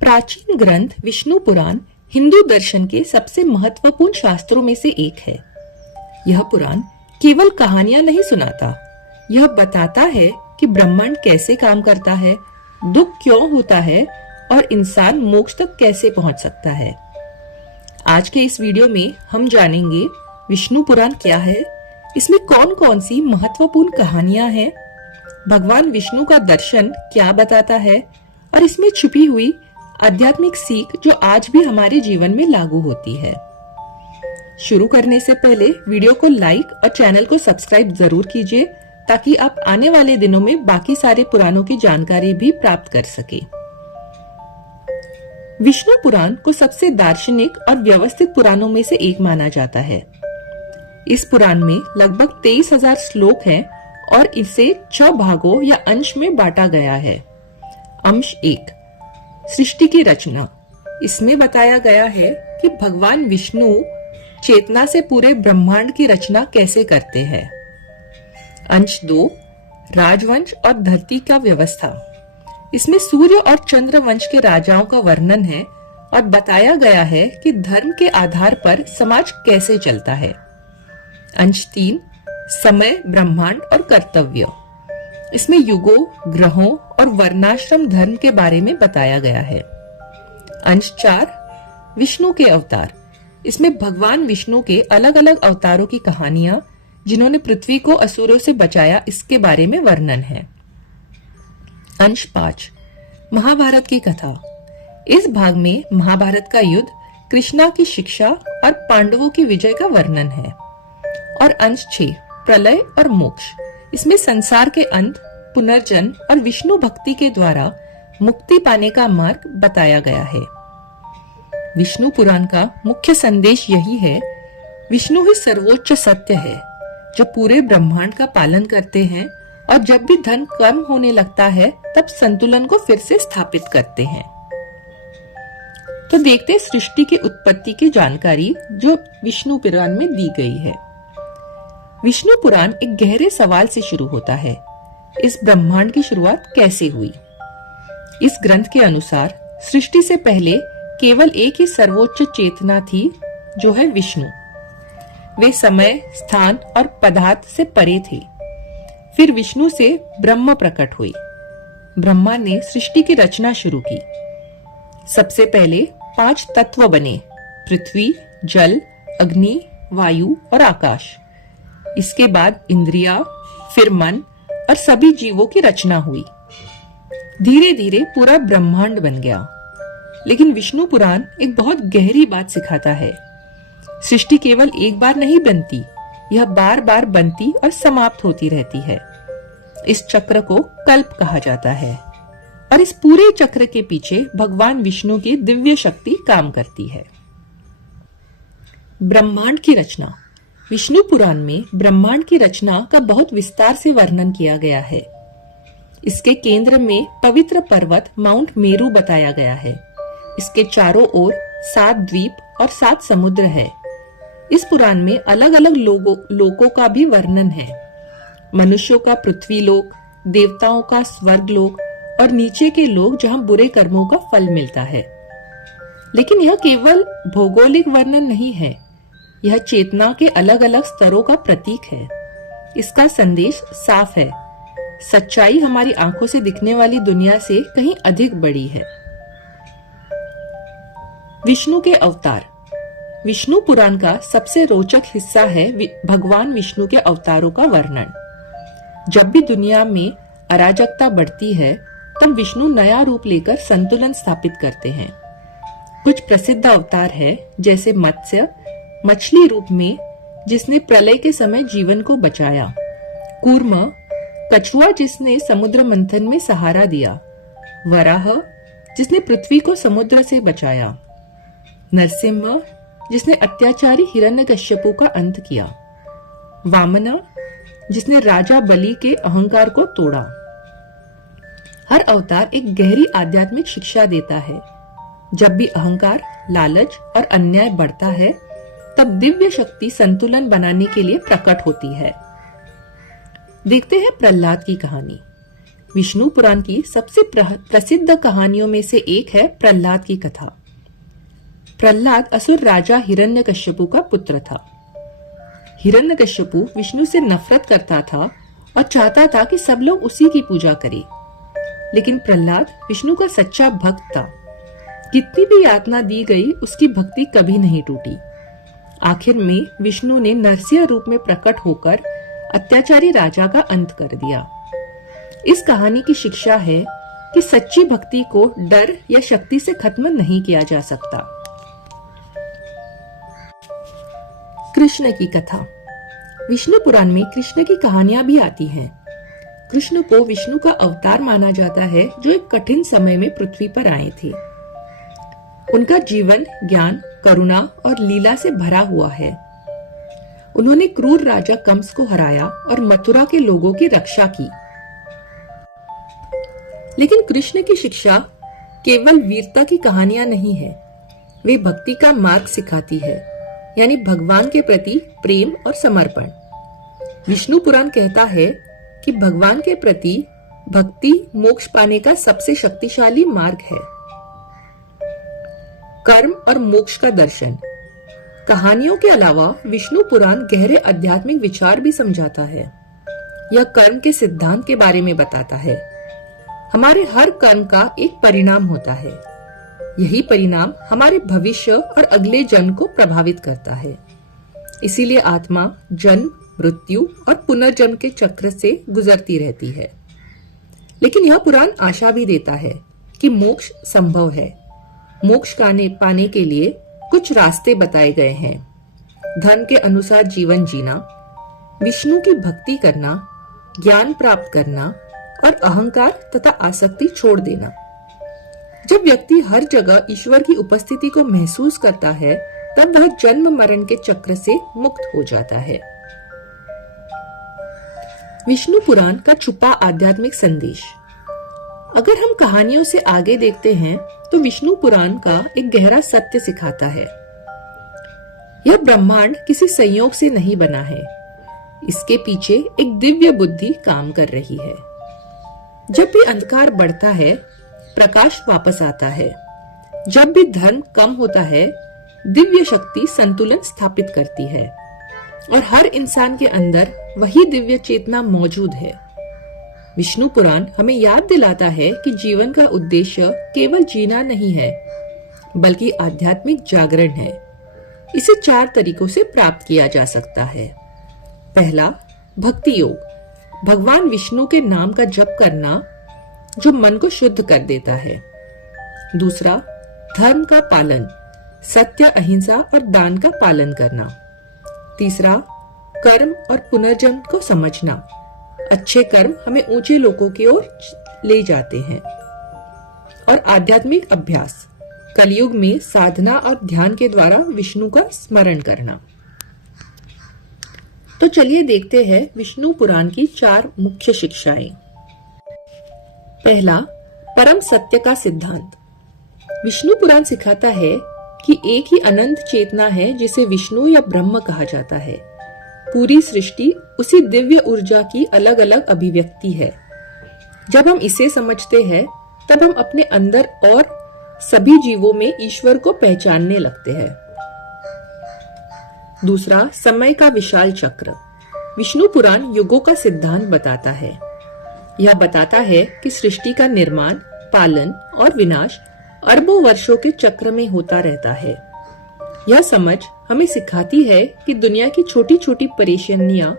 प्राचीन ग्रंथ विष्णु पुराण हिंदू दर्शन के सबसे महत्वपूर्ण शास्त्रों में से एक है। यह पुराण केवल कहानियां नहीं सुनाता, यह बताता है कि ब्रह्मांड कैसे काम करता है, दुख क्यों होता है और इंसान मोक्ष तक कैसे पहुंच सकता है। आज के इस वीडियो में हम जानेंगे विष्णु पुराण क्या है, इसमें कौन कौन सी महत्वपूर्ण कहानियां हैं, भगवान विष्णु का दर्शन क्या बताता है और इसमें छुपी हुई आध्यात्मिक सीख जो आज भी हमारे जीवन में लागू होती है। शुरू करने से पहले वीडियो को लाइक और चैनल को सब्सक्राइब जरूर कीजिए ताकि आप आने वाले दिनों में बाकी सारे पुराणों की जानकारी भी प्राप्त कर सके। विष्णु पुराण को सबसे दार्शनिक और व्यवस्थित पुराणों में से एक माना जाता है। इस पुराण में लगभग 23,000 श्लोक हैं और इसे 6 भागों या अंश में बांटा गया है। अंश 1, सृष्टि की रचना। इसमें बताया गया है कि भगवान विष्णु चेतना से पूरे ब्रह्मांड की रचना कैसे करते हैं। अंश 2, राजवंश और धरती का व्यवस्था। इसमें सूर्य और चंद्र वंश के राजाओं का वर्णन है और बताया गया है कि धर्म के आधार पर समाज कैसे चलता है। अंश 3, समय, ब्रह्मांड और कर्तव्य। इसमें युगों, ग्रहों और वर्णाश्रम धर्म के बारे में बताया गया है। अंश 4, विष्णु के अवतार। इसमें भगवान विष्णु के अलग अलग अवतारों की कहानियां, जिन्होंने पृथ्वी को असुरों से बचाया, इसके बारे में वर्णन है। अंश 5, महाभारत की कथा। इस भाग में महाभारत का युद्ध, कृष्णा की शिक्षा और पांडवों की विजय का वर्णन है। और अंश 6, प्रलय और मोक्ष। इसमें संसार के अंत, पुनर्जन्म और विष्णु भक्ति के द्वारा मुक्ति पाने का मार्ग बताया गया है। विष्णु पुराण का मुख्य संदेश यही है, विष्णु ही सर्वोच्च सत्य है जो पूरे ब्रह्मांड का पालन करते हैं और जब भी धन कम होने लगता है तब संतुलन को फिर से स्थापित करते हैं। तो देखते सृष्टि की उत्पत्ति की जानकारी जो विष्णु पुराण में दी गई है। विष्णु पुराण एक गहरे सवाल से शुरू होता है, इस ब्रह्मांड की शुरुआत कैसे हुई। इस ग्रंथ के अनुसार सृष्टि से पहले केवल एक ही सर्वोच्च चेतना थी, जो है विष्णु। वे समय, स्थान और पदार्थ से परे थे। फिर विष्णु से ब्रह्म प्रकट हुई। ब्रह्मा ने सृष्टि की रचना शुरू की। सबसे पहले 5 तत्व बने, पृथ्वी, जल, अग्नि, वायु और आकाश। इसके बाद इंद्रिया, फिर मन और सभी जीवों की रचना हुई। धीरे धीरे पूरा ब्रह्मांड बन गया। लेकिन विष्णु पुराण एक बहुत गहरी बात सिखाता है, सृष्टि केवल एक बार नहीं बनती, यह बार बार बनती और समाप्त होती रहती है। इस चक्र को कल्प कहा जाता है और इस पूरे चक्र के पीछे भगवान विष्णु की दिव्य शक्ति काम करती है। ब्रह्मांड की रचना। विष्णु पुराण में ब्रह्मांड की रचना का बहुत विस्तार से वर्णन किया गया है। इसके केंद्र में पवित्र पर्वत माउंट मेरू बताया गया है। इसके चारों ओर 7 द्वीप और 7 समुद्र है। इस पुराण में अलग अलग लोकों का भी वर्णन है। मनुष्यों का पृथ्वी लोक, देवताओं का स्वर्ग लोक और नीचे के लोक जहां बुरे कर्मों का फल मिलता है। लेकिन यह केवल भौगोलिक वर्णन नहीं है, यह चेतना के अलग अलग स्तरों का प्रतीक है। इसका संदेश साफ है, सच्चाई हमारी आंखों से दिखने वाली दुनिया से कहीं अधिक बड़ी है। विष्णु के अवतार। विष्णु पुराण का सबसे रोचक हिस्सा है भगवान विष्णु के अवतारों का वर्णन। जब भी दुनिया में अराजकता बढ़ती है तब विष्णु नया रूप लेकर संतुलन स्थापित करते हैं। कुछ प्रसिद्ध अवतार है, जैसे मत्स्य, मछली रूप में, जिसने प्रलय के समय जीवन को बचाया। कूर्म, कछुआ, जिसने समुद्र मंथन में सहारा दिया। वराह, जिसने पृथ्वी को समुद्र से बचाया। नरसिंह, जिसने अत्याचारी हिरण्यकश्यपु का अंत किया। वामना, जिसने राजा बलि के अहंकार को तोड़ा। हर अवतार एक गहरी आध्यात्मिक शिक्षा देता है। जब भी अहंकार, लालच और अन्याय बढ़ता है तब दिव्य शक्ति संतुलन बनाने के लिए प्रकट होती है। देखते हैं प्रहलाद की कहानी। विष्णु पुराण की सबसे प्रसिद्ध कहानियों में से एक है प्रहलाद की कथा। प्रहलाद असुर राजा हिरण्यकश्यपु का पुत्र था। हिरण्यकश्यपु विष्णु से नफरत करता था और चाहता था कि सब लोग उसी की पूजा करें। लेकिन प्रहलाद विष्णु का सच्चा भक्त था। कितनी भी यातना दी गई, उसकी भक्ति कभी नहीं टूटी। आखिर में विष्णु ने नरसिंह रूप में प्रकट होकर अत्याचारी राजा का अंत कर दिया। इस कहानी की शिक्षा है कि सच्ची भक्ति को डर या शक्ति से खत्म नहीं किया जा सकता। कृष्ण की कथा। विष्णु पुराण में कृष्ण की कहानियां भी आती हैं। कृष्ण को विष्णु का अवतार माना जाता है, जो एक कठिन समय में पृथ्वी पर आए थे। उनका जीवन ज्ञान, करुणा और लीला से भरा हुआ है। उन्होंने क्रूर राजा कंस को हराया और मथुरा के लोगों की रक्षा की। लेकिन कृष्ण की शिक्षा केवल वीरता की कहानियां नहीं है, वे भक्ति का मार्ग सिखाती है, यानी भगवान के प्रति प्रेम और समर्पण। विष्णु पुराण कहता है कि भगवान के प्रति भक्ति मोक्ष पाने का सबसे शक्तिशाली मार्ग है। कर्म और मोक्ष का दर्शन। कहानियों के अलावा विष्णु पुराण गहरे आध्यात्मिक विचार भी समझाता है। यह कर्म के सिद्धांत के बारे में बताता है। हमारे हर कर्म का एक परिणाम होता है। यही परिणाम हमारे भविष्य और अगले जन्म को प्रभावित करता है। इसीलिए आत्मा जन्म, मृत्यु और पुनर्जन्म के चक्र से गुजरती रहती है। लेकिन यह पुराण आशा भी देता है कि मोक्ष संभव है। मोक्ष पाने के लिए कुछ रास्ते बताए गए हैं। धर्म के अनुसार जीवन जीना, विष्णु की भक्ति करना, ज्ञान प्राप्त करना और अहंकार तथा आसक्ति छोड़ देना। जब व्यक्ति हर जगह ईश्वर की उपस्थिति को महसूस करता है, तब वह जन्म मरण के चक्र से मुक्त हो जाता है। विष्णु पुराण का छुपा आध्यात्मिक संदेश। अगर हम कहानियों से आगे देखते हैं तो विष्णु पुराण का एक गहरा सत्य सिखाता है। यह ब्रह्मांड किसी संयोग से नहीं बना है। इसके पीछे एक दिव्य बुद्धि काम कर रही है। जब भी अंधकार बढ़ता है, प्रकाश वापस आता है। जब भी धर्म कम होता है, दिव्य शक्ति संतुलन स्थापित करती है। और हर इंसान के अंदर वही दिव्य चेतना मौजूद है। विष्णु पुराण हमें याद दिलाता है कि जीवन का उद्देश्य केवल जीना नहीं है, बल्कि आध्यात्मिक जागरण है। इसे 4 तरीकों से प्राप्त किया जा सकता है। पहला, भक्ति योग। भगवान विष्णु के नाम का जप करना, जो मन को शुद्ध कर देता है। दूसरा, धर्म का पालन, सत्य, अहिंसा और दान का पालन करना। तीसरा, कर्म और पुनर्जन्म को समझना। अच्छे कर्म हमें ऊंचे लोकों की ओर ले जाते हैं। और आध्यात्मिक अभ्यास, कलयुग में साधना और ध्यान के द्वारा विष्णु का स्मरण करना। तो चलिए देखते हैं विष्णु पुराण की 4 मुख्य शिक्षाएं। पहला, परम सत्य का सिद्धांत। विष्णु पुराण सिखाता है कि एक ही अनंत चेतना है जिसे विष्णु या ब्रह्म कहा जाता है। पूरी सृष्टि उसी दिव्य ऊर्जा की अलग अलग अभिव्यक्ति है। जब हम इसे समझते हैं, तब हम अपने अंदर और सभी जीवों में ईश्वर को पहचानने लगते हैं। दूसरा, समय का विशाल चक्र। विष्णु पुराण युगों का सिद्धांत बताता है। यह बताता है कि सृष्टि का निर्माण, पालन और विनाश अरबों वर्षों के चक्र में होता रहता है। यह समझ हमें सिखाती है कि दुनिया की छोटी छोटी परेशानियां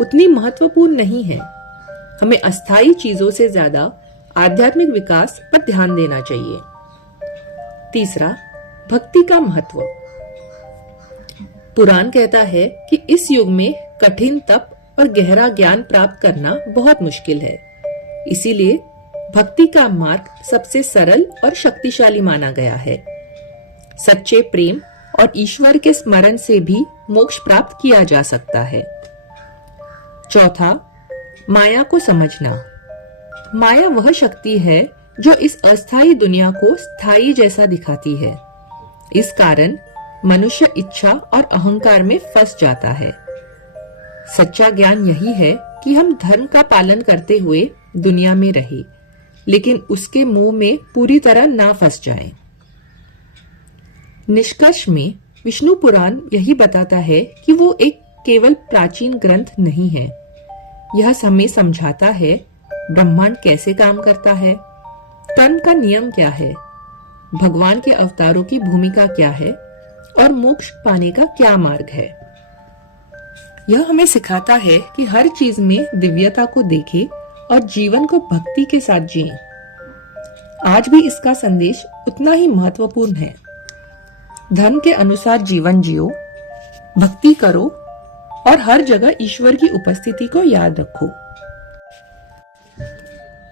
उतनी महत्वपूर्ण नहीं है। हमें अस्थायी चीजों से ज्यादा आध्यात्मिक विकास पर ध्यान देना चाहिए। तीसरा, भक्ति का महत्व। पुराण कहता है कि इस युग में कठिन तप और गहरा ज्ञान प्राप्त करना बहुत मुश्किल है। इसीलिए भक्ति का मार्ग सबसे सरल और शक्तिशाली माना गया है। सच्चे प्रेम और ईश्वर के स्मरण से भी मोक्ष प्राप्त किया जा सकता है। चौथा, माया को समझना। माया वह शक्ति है जो इस अस्थायी दुनिया को स्थायी जैसा दिखाती है। इस कारण मनुष्य इच्छा और अहंकार में फंस जाता है। सच्चा ज्ञान यही है कि हम धर्म का पालन करते हुए दुनिया में रहे, लेकिन उसके मोह में पूरी तरह ना फंस जाएं। निष्कर्ष में विष्णु पुराण यही बताता है कि वो एक केवल प्राचीन ग्रंथ नहीं है। यह हमें समझाता है ब्रह्मांड कैसे काम करता है, कर्म का नियम क्या है, भगवान के अवतारों की भूमिका क्या है और मोक्ष पाने का क्या मार्ग है। यह हमें सिखाता है कि हर चीज में दिव्यता को देखें और जीवन को भक्ति के साथ जिएं। आज भी इसका संदेश उतना ही महत्वपूर्ण है। धर्म के अनुसार जीवन जियो, भक्ति करो और हर जगह ईश्वर की उपस्थिति को याद रखो।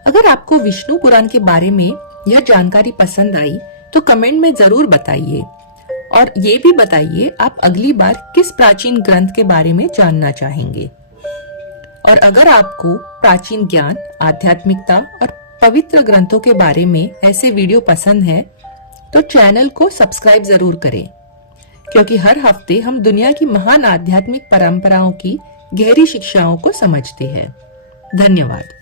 अगर आपको विष्णु पुराण के बारे में यह जानकारी पसंद आई तो कमेंट में जरूर बताइए और ये भी बताइए आप अगली बार किस प्राचीन ग्रंथ के बारे में जानना चाहेंगे। और अगर आपको प्राचीन ज्ञान, आध्यात्मिकता और पवित्र ग्रंथों के बारे में ऐसे वीडियो पसंद है तो चैनल को सब्सक्राइब जरूर करें, क्योंकि हर हफ्ते हम दुनिया की महान आध्यात्मिक परंपराओं की गहरी शिक्षाओं को समझते हैं। धन्यवाद।